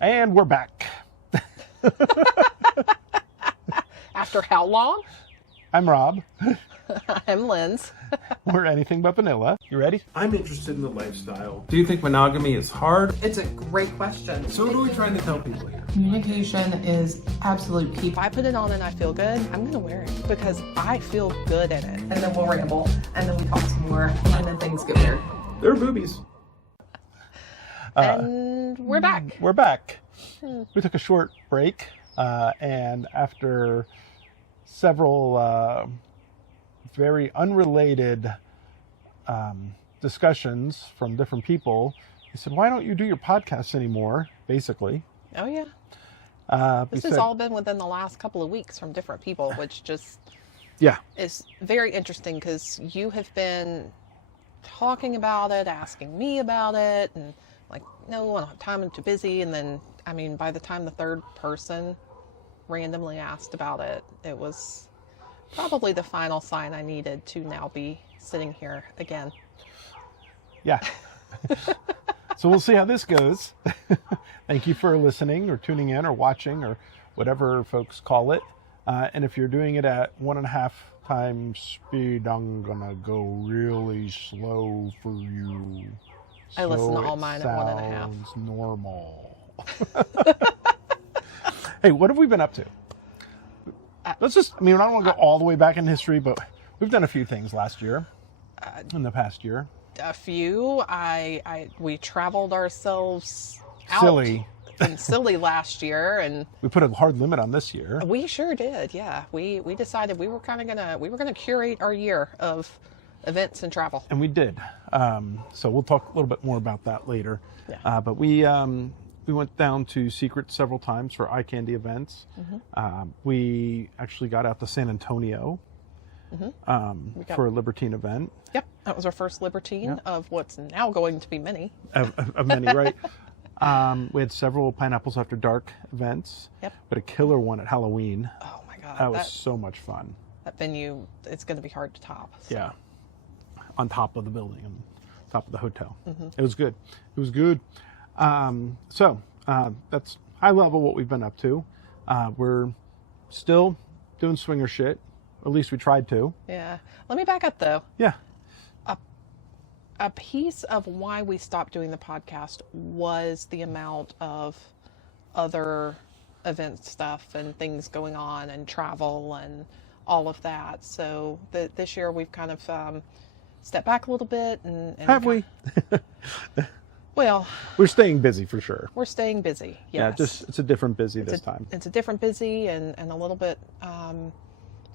And we're back. After how long? I'm Rob. I'm Linz. We're Anything But Vanilla. You ready? I'm interested in the lifestyle. Do you think monogamy is hard? It's a great question. So what are we trying to tell people here? Communication is absolute key. If I put it on and I feel good, I'm going to wear it because I feel good in it. And then we'll ramble, and then we talk some more, and then things get weird. There are boobies. And we're back. We're back. We took a short break, and after several very unrelated discussions from different people, he said, why don't you do your podcasts anymore, basically. Oh, yeah. This has all been within the last couple of weeks from different people, which just is very interesting because you have been talking about it, asking me about it, and like, no, I don't have time, I'm too busy. And then, I mean, by the time the third person randomly asked about it, it was probably the final sign I needed to now be sitting here again. Yeah. So we'll see how this goes. Thank you for listening or tuning in or watching or whatever folks call it. And if you're doing it at 1.5 times speed, I'm gonna go really slow for you. I listen to all mine at 1.5. Sounds normal. Hey, what have we been up to? Let's just, I don't want to go all the way back in history, but we've done a few things last year, in the past year. A few. We traveled ourselves out. Silly last year, and we put a hard limit on this year. We sure did. Yeah, we decided we were gonna curate our year of events and travel, and we did. So we'll talk a little bit more about that later. Yeah. But we went down to Secret several times for eye candy events. Mm-hmm. We actually got out to San Antonio for a Libertine event. Yep, that was our first Libertine of what's now going to be many. Of many, right? We had several Pineapples After Dark events. Yep. But a killer one at Halloween. Oh my God. That was so much fun. That venue, it's going to be hard to top. So. Yeah. On top of the building, on top of the hotel. Mm-hmm. It was good. It was good. So that's high level what we've been up to. We're still doing swinger shit. At least we tried to. Yeah. Let me back up though. Yeah. A piece of why we stopped doing the podcast was the amount of other event stuff and things going on and travel and all of that. So this year we've kind of stepped back a little bit. And have we? Well, we're staying busy for sure. We're staying busy. Yes. Yeah, it's a different busy this time. It's a different busy and a little bit,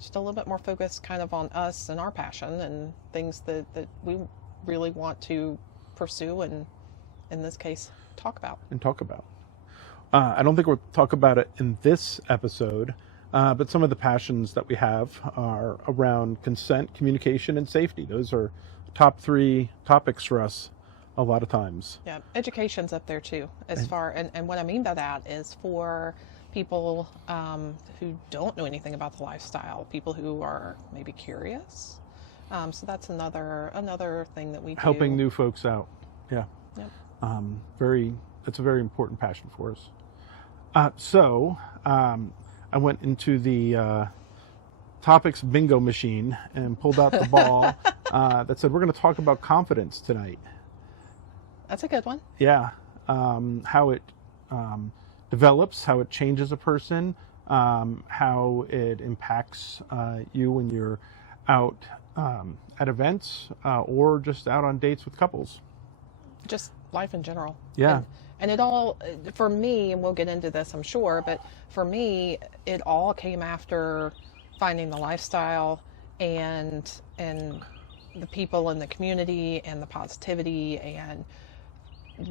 just a little bit more focused kind of on us and our passion and things that we really want to pursue and in this case talk about. I don't think we'll talk about it in this episode, but some of the passions that we have are around consent, communication, and safety. Those are top 3 topics for us a lot of times. Yeah, education's up there too, as far, and what I mean by that is for people who don't know anything about the lifestyle, people who are maybe curious. So that's another thing that we do. Helping new folks out. Yeah. Yep. It's a very important passion for us. So I went into the topics bingo machine and pulled out the ball that said, we're going to talk about confidence tonight. That's a good one. Yeah. How it develops, how it changes a person, how it impacts you when you're out at events or just out on dates with couples. Just life in general. Yeah. And it all, for me, and we'll get into this, I'm sure, but for me, it all came after finding the lifestyle and the people in the community and the positivity and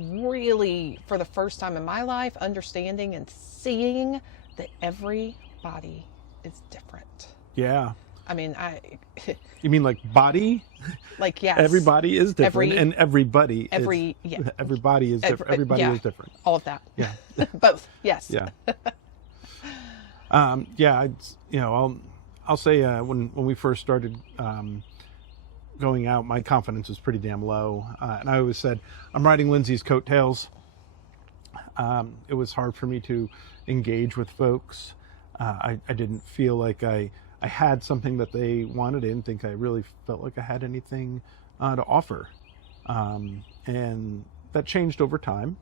really, for the first time in my life, understanding and seeing that everybody is different. Yeah. You mean like body? Like, yes. Everybody is different, and everybody everybody is different. Everybody is different. All of that. Yeah. Both. Yes. Yeah. I'll say when we first started going out, my confidence was pretty damn low, and I always said, I'm riding Lindsay's coattails. It was hard for me to engage with folks. I didn't feel like I had something that they wanted. I didn't think I really felt like I had anything to offer. And that changed over time.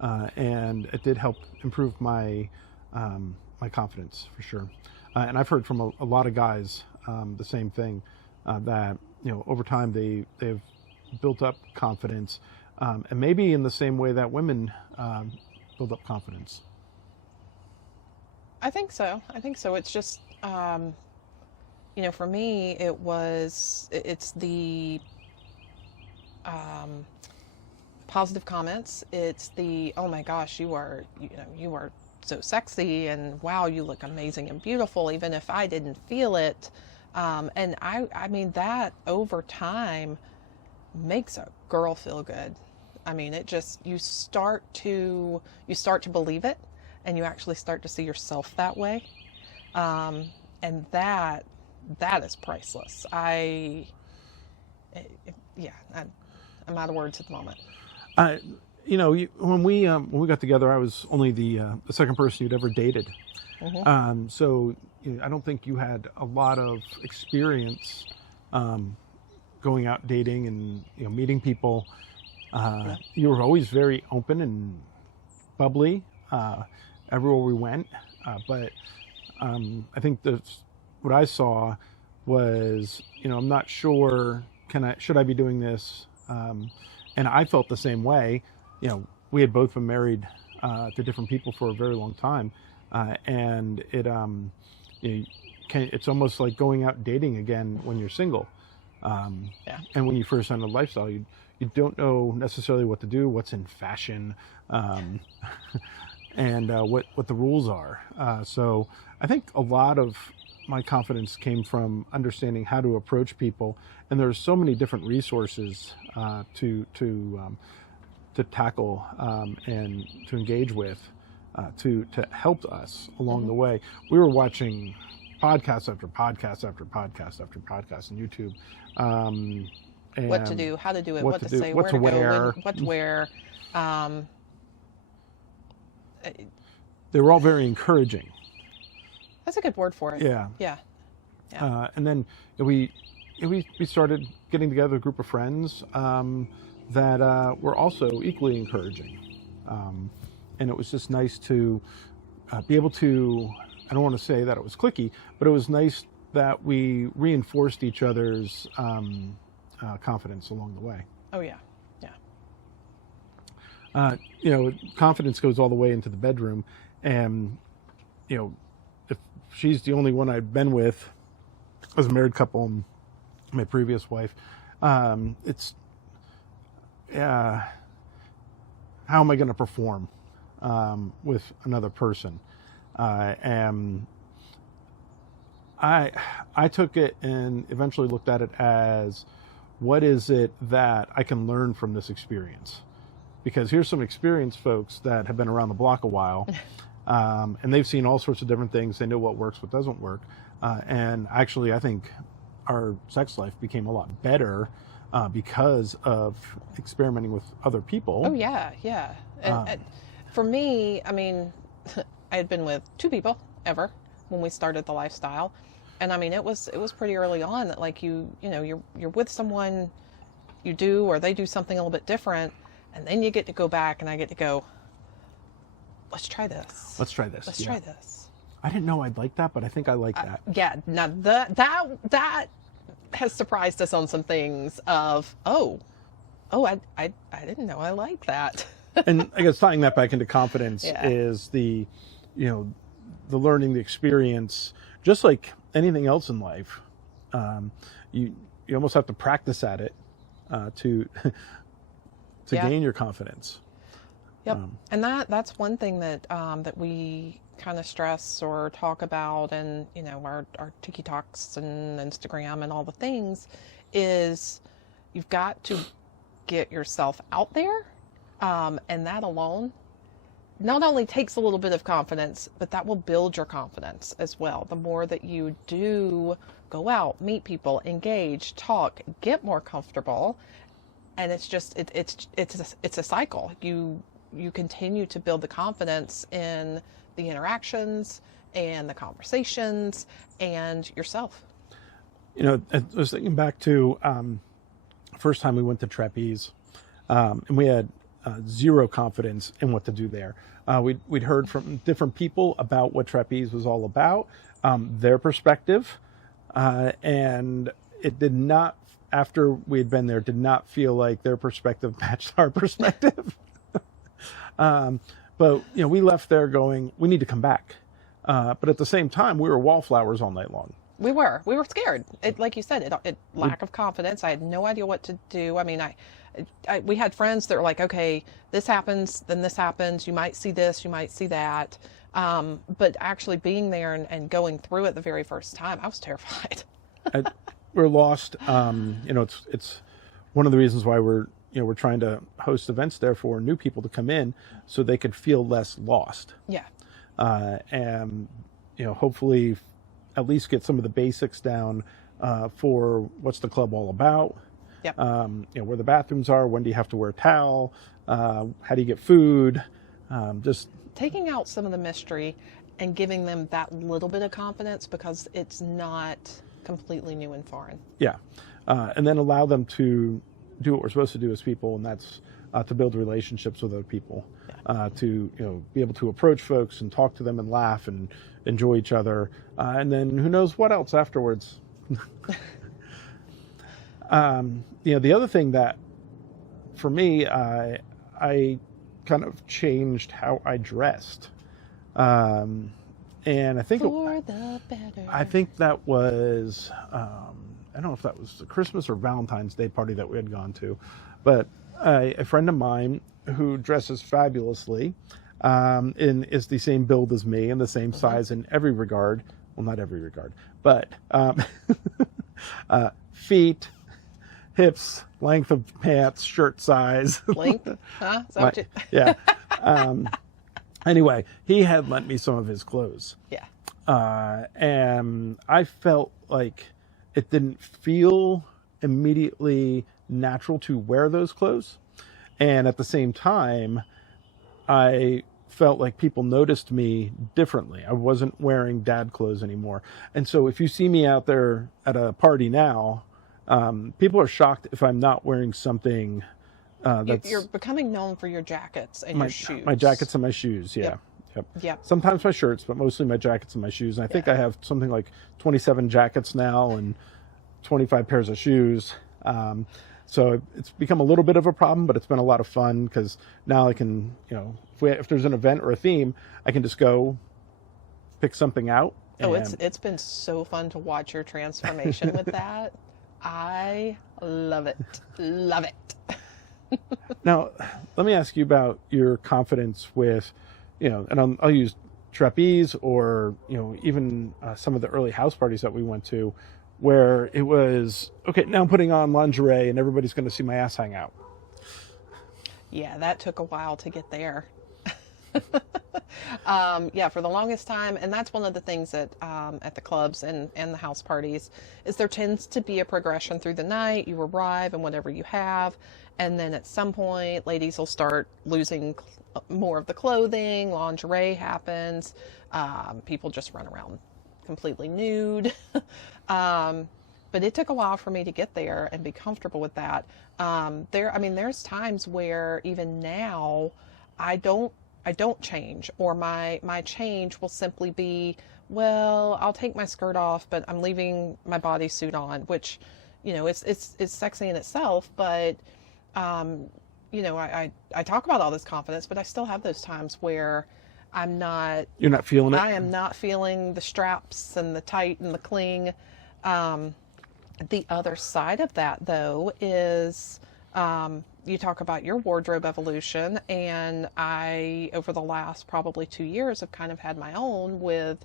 And it did help improve my my confidence, for sure. And I've heard from a lot of guys the same thing, that, you know, over time they've built up confidence, and maybe in the same way that women build up confidence. I think so. It's just, you know, for me, it's the positive comments. It's the, oh my gosh, you are so sexy, and wow, you look amazing and beautiful, even if I didn't feel it. And I mean, that over time makes a girl feel good. I mean, it just, you start to believe it, and you actually start to see yourself that way. And that is priceless. I'm out of words at the moment. You know, when we got together, I was only the second person you'd ever dated. Mm-hmm. So you know, I don't think you had a lot of experience going out dating and, you know, meeting people. Yeah. You were always very open and bubbly everywhere we went. But I think what I saw was, you know, I'm not sure, should I be doing this? And I felt the same way. You know, we had both been married to different people for a very long time, and it, you know, it's almost like going out dating again when you're single. Yeah. And when you first enter the lifestyle, you don't know necessarily what to do, what's in fashion, and what the rules are. So I think a lot of my confidence came from understanding how to approach people, and there's so many different resources to tackle and to engage with, to help us along Mm-hmm. the way. We were watching podcast after podcast after podcast after podcast on YouTube. And what to do, how to do it, what to say, what where to to wear. go, what to wear. They were all very encouraging. That's a good word for it. Yeah. Yeah. And then we started getting together a group of friends that were also equally encouraging. And it was just nice to be able to, I don't want to say that it was cliquey, but it was nice that we reinforced each other's confidence along the way. Oh, yeah. You know, confidence goes all the way into the bedroom. And, you know, if she's the only one I'd been with as a married couple, and my previous wife, it's, how am I going to perform with another person? And I took it and eventually looked at it as, what is it that I can learn from this experience? Because here's some experienced folks that have been around the block a while, and they've seen all sorts of different things. They know what works, what doesn't work. And actually, I think our sex life became a lot better because of experimenting with other people. Oh, yeah. And for me, I mean, I had been with 2 people ever when we started the lifestyle. And I mean, it was pretty early on that, like, you know, you're with someone, you do, or they do something a little bit different, and then you get to go back and I get to go, let's try this. Let's try this. Let's try this. I didn't know I'd like that, but I think I like that. Yeah. Now that has surprised us on some things of, I didn't know I like that. And I guess tying that back into confidence Yeah. is the, you know, the learning, the experience, just like anything else in life. You almost have to practice at it to Yeah. gain your confidence. Yep. And that's one thing that that we kind of stress or talk about, and, you know, our TikToks and Instagram and all the things, is you've got to get yourself out there, and that alone not only takes a little bit of confidence, but that will build your confidence as well. The more that you do go out, meet people, engage, talk, get more comfortable, and it's just it's a cycle. you continue to build the confidence in the interactions and the conversations and yourself. I was thinking back to first time we went to trapeze, and we had zero confidence in what to do there. We'd heard from different people about what trapeze was all about, their perspective, and it did not, after we had been there, did not feel like their perspective matched our perspective. But we left there going, we need to come back. But at the same time, we were wallflowers all night long. We were scared. It, like you said, lack of confidence. I had no idea what to do. I mean, we had friends that were like, okay, this happens, then this happens. You might see this, you might see that. But actually being there and going through it the very first time, I was terrified. We're lost. It's one of the reasons why we're trying to host events there for new people to come in so they could feel less lost. Yeah. And hopefully at least get some of the basics down for what's the club all about. Yep. Where the bathrooms are, when do you have to wear a towel, how do you get food, just taking out some of the mystery and giving them that little bit of confidence, because it's not completely new and foreign. Yeah. And then allow them to do what we're supposed to do as people, and that's to build relationships with other people, to be able to approach folks and talk to them and laugh and enjoy each other, and then who knows what else afterwards. The other thing that for me, I kind of changed how I dressed, and I think for the better. I think that was I don't know if that was the Christmas or Valentine's Day party that we had gone to, but a friend of mine who dresses fabulously and is the same build as me and the same size in every regard. Well, not every regard, but feet, hips, length of pants, shirt size. Length? Huh? Is that what you... Yeah. Anyway, he had lent me some of his clothes. Yeah. And I felt like it didn't feel immediately natural to wear those clothes. And at the same time, I felt like people noticed me differently. I wasn't wearing dad clothes anymore. And so if you see me out there at a party now, people are shocked if I'm not wearing something that's... You're becoming known for your jackets and your shoes. My jackets and my shoes, yeah. Yep. Sometimes my shirts, but mostly my jackets and my shoes. And I think I have something like 27 jackets now and 25 pairs of shoes. So it's become a little bit of a problem, but it's been a lot of fun because now I can, if there's an event or a theme, I can just go pick something out. Oh, it's been so fun to watch your transformation with that. I love it. Love it. Now, let me ask you about your confidence with, and I'll use trapeze or, even some of the early house parties that we went to, where it was, okay, now I'm putting on lingerie and everybody's going to see my ass hang out. Yeah, that took a while to get there. For the longest time, and that's one of the things that at the clubs and the house parties is there tends to be a progression through the night. You arrive and whatever you have, and then at some point ladies will start losing more of the clothing, lingerie happens, people just run around completely nude. But it took a while for me to get there and be comfortable with that. There's times where even now I don't change, or my change will simply be, well, I'll take my skirt off, but I'm leaving my bodysuit on, which, it's sexy in itself, but, I talk about all this confidence, but I still have those times where you're not feeling it. I am not feeling the straps and the tight and the cling. The other side of that, though, is, you talk about your wardrobe evolution, and I, over the last probably 2 years, have kind of had my own with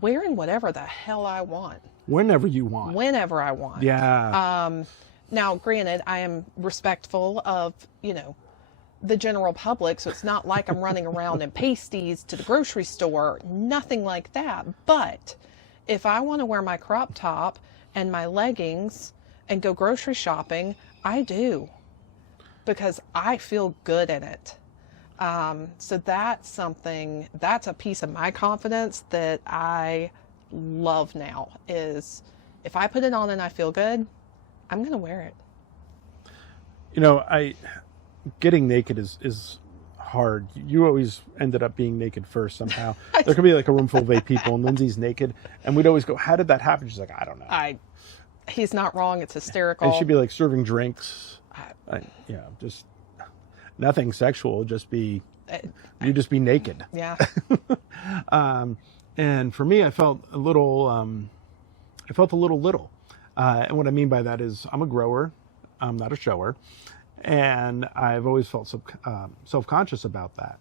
wearing whatever the hell I want. Whenever you want. Whenever I want. Yeah. Now, granted, I am respectful of, the general public, so it's not like I'm running around in pasties to the grocery store, nothing like that. But if I want to wear my crop top and my leggings and go grocery shopping, I do. because I feel good in it. So that's a piece of my confidence that I love now, is if I put it on and I feel good, I'm going to wear it. You know, getting naked is hard. You always ended up being naked first somehow. There could be like a room full of 8 people and Lindsay's naked, and we'd always go, how did that happen? She's like, I don't know. He's not wrong. It's hysterical. And she'd be like serving drinks. Just nothing sexual. Just be, you just be naked. Yeah. And for me, I felt a little, little. And what I mean by that is I'm a grower. I'm not a shower. And I've always felt self-conscious about that.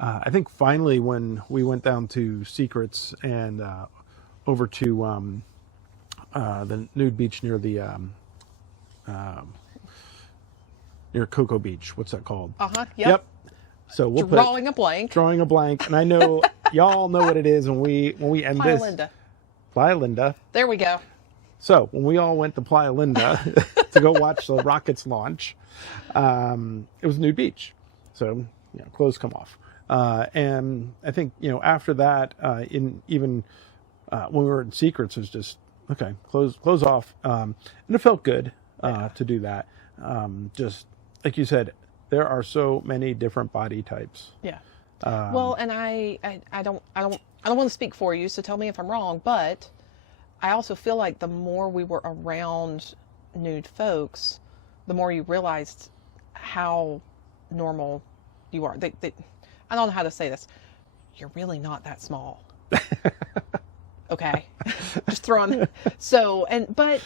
I think finally when we went down to Secrets and over to the nude beach near the near Cocoa Beach. What's that called? Yep. So we'll drawing a blank. Drawing a blank, and I know y'all know what it is when we end Playa this. Linda. Playa Linda. There we go. So when we all went to Playa Linda to go watch the rockets launch, it was nude beach. So clothes come off, and I think after that, when we were in Secrets, it was just okay, clothes off, and it felt good to do that. Just like you said, there are so many different body types. Yeah. Well, and I don't want to speak for you, so tell me if I'm wrong, but I also feel like the more we were around nude folks, the more you realized how normal you are. I don't know how to say this. You're really not that small. Okay. Just throwing. So, but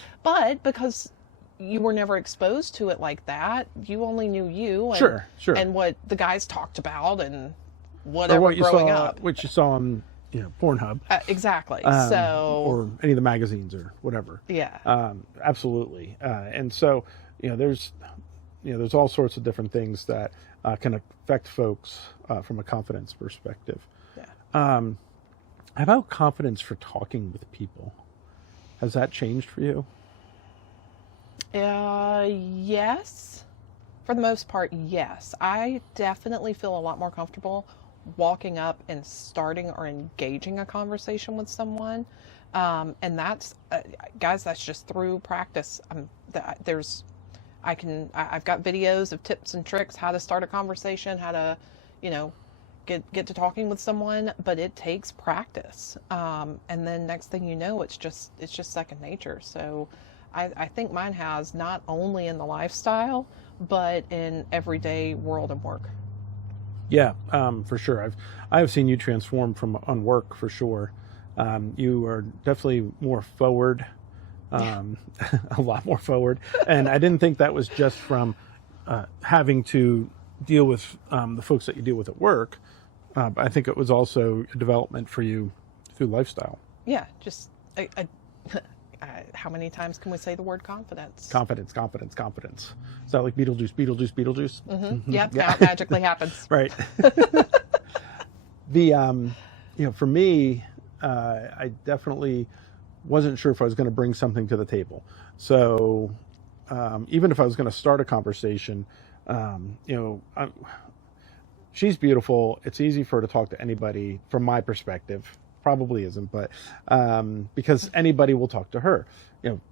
because you were never exposed to it like that, you only knew you and, sure. and what the guys talked about and whatever growing up. What you saw on Pornhub. Exactly. Or any of the magazines or whatever. Yeah. Absolutely. And so, there's all sorts of different things that can affect folks from a confidence perspective. Yeah. How about confidence for talking with people? Has that changed for you? Yes. For the most part, yes. I definitely feel a lot more comfortable walking up and starting or engaging a conversation with someone. And that's, guys, that's just through practice. I've got videos of tips and tricks, how to start a conversation, how to, get to talking with someone, but it takes practice. And then next thing you know, it's just second nature. So I think mine has, not only in the lifestyle, but in everyday world and work. Yeah, for sure. I've seen you transform on work for sure. You are definitely more forward, a lot more forward. And I didn't think that was just from having to deal with the folks that you deal with at work. But I think it was also a development for you through lifestyle. Yeah, just how many times can we say the word confidence? Confidence. Is that like Beetlejuice? Mm-hmm. Yep, yeah. Now it magically happens. Right. For me, I definitely wasn't sure if I was going to bring something to the table. So even if I was going to start a conversation, she's beautiful. It's easy for her to talk to anybody from my perspective. Probably isn't, but because anybody will talk to her.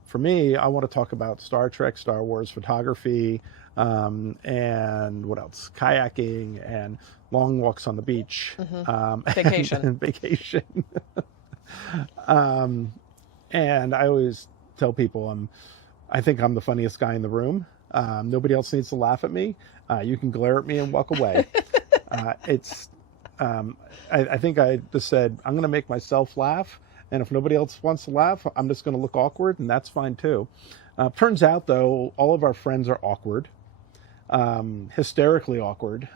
For me, I want to talk about Star Trek, Star Wars, photography, and what else? Kayaking and long walks on the beach. Mm-hmm. Vacation. Vacation. And I always tell people I think I'm the funniest guy in the room. Nobody else needs to laugh at me. You can glare at me and walk away. I think I just said, I'm going to make myself laugh. And if nobody else wants to laugh, I'm just going to look awkward, and that's fine too. Turns out, though, all of our friends are awkward, hysterically awkward.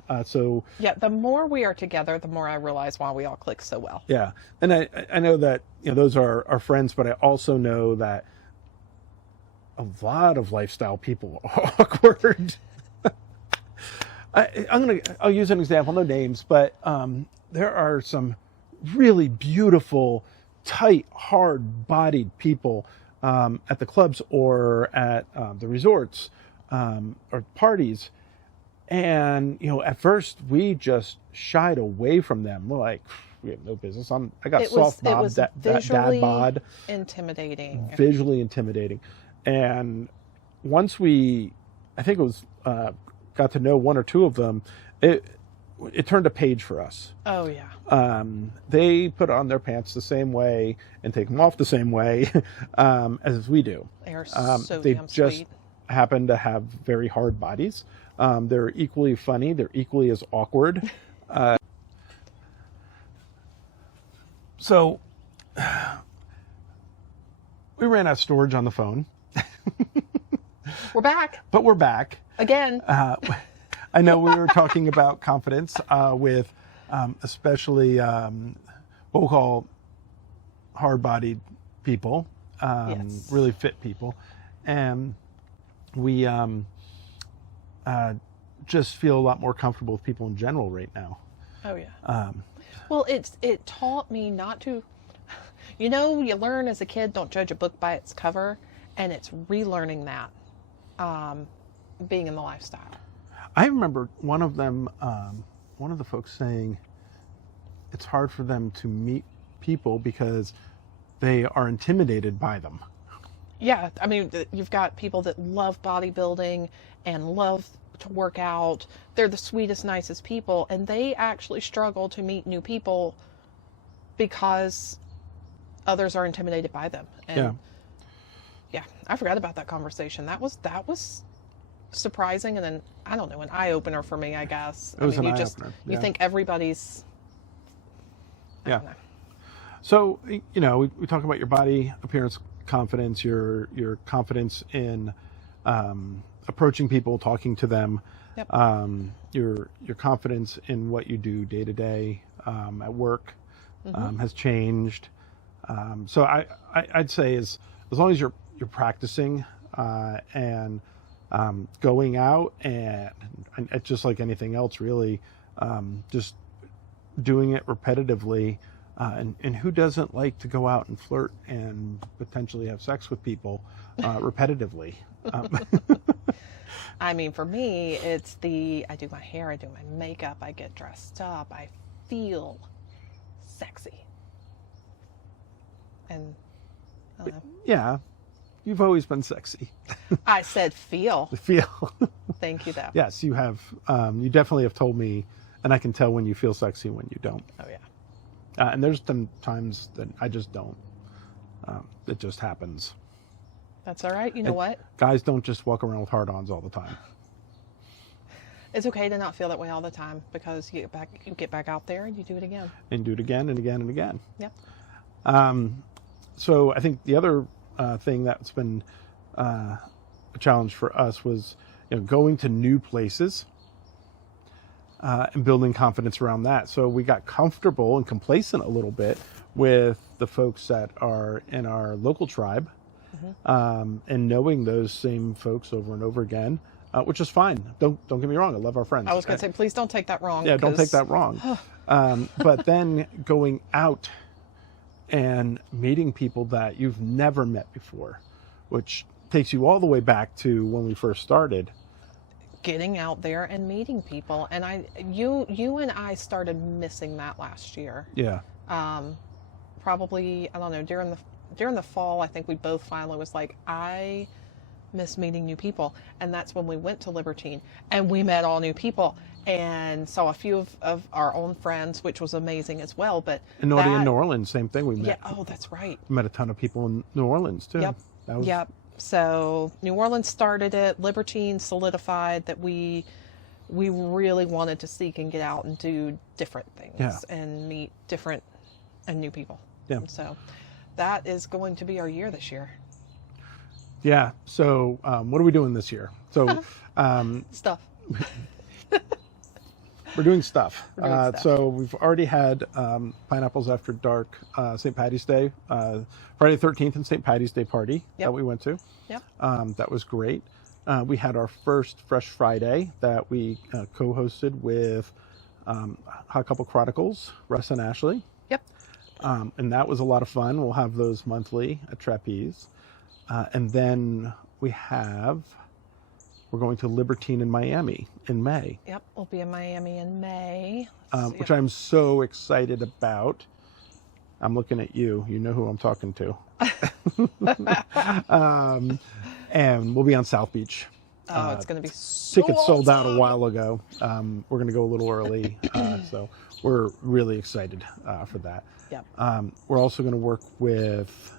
Yeah, the more we are together, the more I realize why we all click so well. Yeah. And I know that those are our friends, but I also know that a lot of lifestyle people are awkward. I'll use an example, no names, but there are some really beautiful, tight, hard-bodied people at the clubs or at the resorts or parties And, at first we just shied away from them. We're like, we have no business. I got soft bod, dad bod. Intimidating. Visually intimidating. And once I think it was, got to know one or two of them, it turned a page for us. Oh, yeah. They put on their pants the same way and take them off the same way as we do. They are so they damn just sweet. happen to have very hard bodies. They're equally funny. They're equally as awkward. So we ran out of storage on the phone. We're back. But we're back. Again. I know we were talking about confidence with especially what we'll call hard-bodied people, Yes. really fit people. And we just feel a lot more comfortable with people in general right now. Oh, yeah. Well, it taught me not to, you learn as a kid, don't judge a book by its cover, and it's relearning that, being in the lifestyle. I remember one of the folks saying it's hard for them to meet people because they are intimidated by them. Yeah, I mean, you've got people that love bodybuilding and love to work out. They're the sweetest, nicest people, and they actually struggle to meet new people because others are intimidated by them. And yeah, I forgot about that conversation. That was surprising, and then I don't know, an eye opener for me, I guess. It was I mean, an you eye opener. you think everybody's. I don't know. So we talk about your body appearance confidence, your confidence in approaching people, talking to them, Yep. your confidence in what you do day to day at work has changed. So I'd say as long as you're practicing and going out and it's just like anything else, really, just doing it repetitively. And who doesn't like to go out and flirt and potentially have sex with people repetitively? I mean, for me, it's I do my hair, I do my makeup, I get dressed up, I feel sexy. And I don't know. Yeah, you've always been sexy. I said feel. Feel. Thank you, though. Yes, you have. You definitely have told me, and I can tell when you feel sexy and when you don't. Oh, yeah. And there's some times that I just don't. It just happens. That's all right. You know what? Guys don't just walk around with hard-ons all the time. It's okay to not feel that way all the time, because you get back out there and you do it again. And do it again and again and again. Yep. So I think the other thing that's been a challenge for us was going to new places and building confidence around that. So we got comfortable and complacent a little bit with the folks that are in our local tribe, and knowing those same folks over and over again, which is fine. Don't get me wrong. I love our friends. I was going to say, please don't take that wrong. Yeah, don't take that wrong. But then going out and meeting people that you've never met before, which takes you all the way back to when we first started. Getting out there and meeting people, and you and I started missing that last year. Yeah. Probably, I don't know, during the fall, I think we both finally was like, I miss meeting new people, and that's when we went to Libertine and we met all new people and saw a few of our own friends, which was amazing as well. But and already in New Orleans, same thing. We met. Yeah. Oh, that's right. We met a ton of people in New Orleans too. Yep. Yep. So New Orleans started it. Libertine solidified that we really wanted to seek and get out and do different things and meet different and new people. Yeah. And so that is going to be our year this year. Yeah. So what are we doing this year? So Stuff. we're doing stuff. Stuff. So we've already had Pineapples After Dark, St. Patty's Day, Friday the 13th and St. Patty's Day party that we went to. Yep. That was great. We had our first Fresh Friday that we co-hosted with Hot Couple Chronicles, Russ and Ashley. Yep. And that was a lot of fun. We'll have those monthly at Trapeze. And then we have we're going to Libertine in Miami in May. Yep, we'll be in Miami in May. Which I'm so excited about. I'm looking at you. You know who I'm talking to. And we'll be on South Beach. Oh, it's going to be so Tickets sold out a awesome. while ago. We're going to go a little early. So we're really excited for that. Yep. We're also going to work with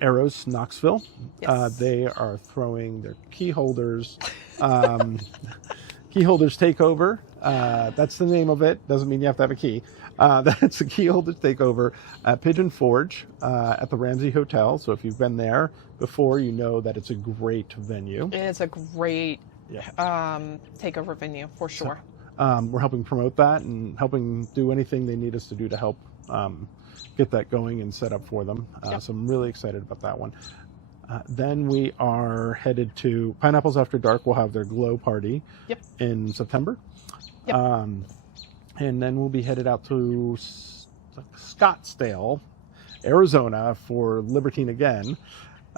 Arrows Knoxville. Yes. They are throwing their key holders takeover. That's the name of it. Doesn't mean you have to have a key. That's a key holders takeover at Pigeon Forge at the Ramsey Hotel. So if you've been there before, you know that it's a great venue. It is a great takeover venue for sure. So, we're helping promote that and helping do anything they need us to do to help get that going and set up for them. So I'm really excited about that one. Then we are headed to Pineapples After Dark. Will have their glow party in September. Yep. And then we'll be headed out to Scottsdale, Arizona for Libertine again.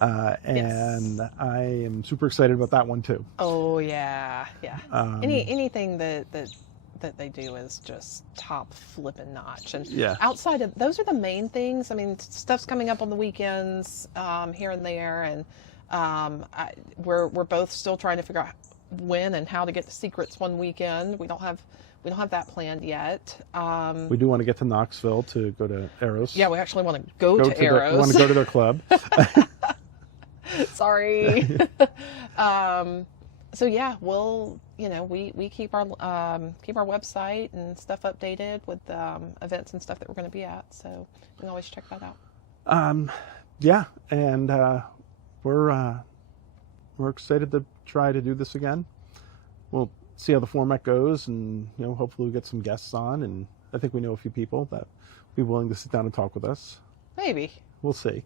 And I am super excited about that one too. Oh yeah. Anything that they do is just top flipping notch. And outside of those are the main things. I mean, stuff's coming up on the weekends here and there, and we're both still trying to figure out when and how to get the secrets one weekend. We don't have that planned yet. We do want to get to Knoxville to go to Arrows. Yeah, we actually want to go to Arrows. We want to go to their club. Sorry. So yeah, we'll we keep our website and stuff updated with events and stuff that we're going to be at. So you can always check that out. And we're excited to try to do this again. We'll see how the format goes, and hopefully we get some guests on, and I think we know a few people that will be willing to sit down and talk with us. Maybe. We'll see.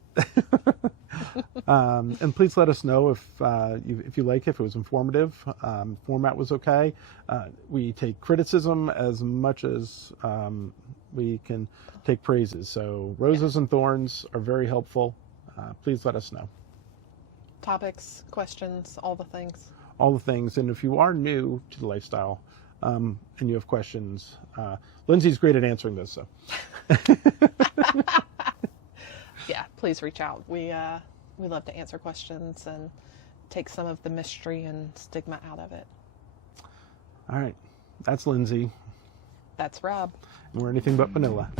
And please let us know if you like it, if it was informative, format was okay. We take criticism as much as we can take praises. So roses and thorns are very helpful. Please let us know. Topics, questions, all the things. All the things. And if you are new to the lifestyle and you have questions, Lindsay's great at answering this. So. Yeah, please reach out. We love to answer questions and take some of the mystery and stigma out of it. All right. That's Lindsay. That's Rob. And we're Anything But Vanilla.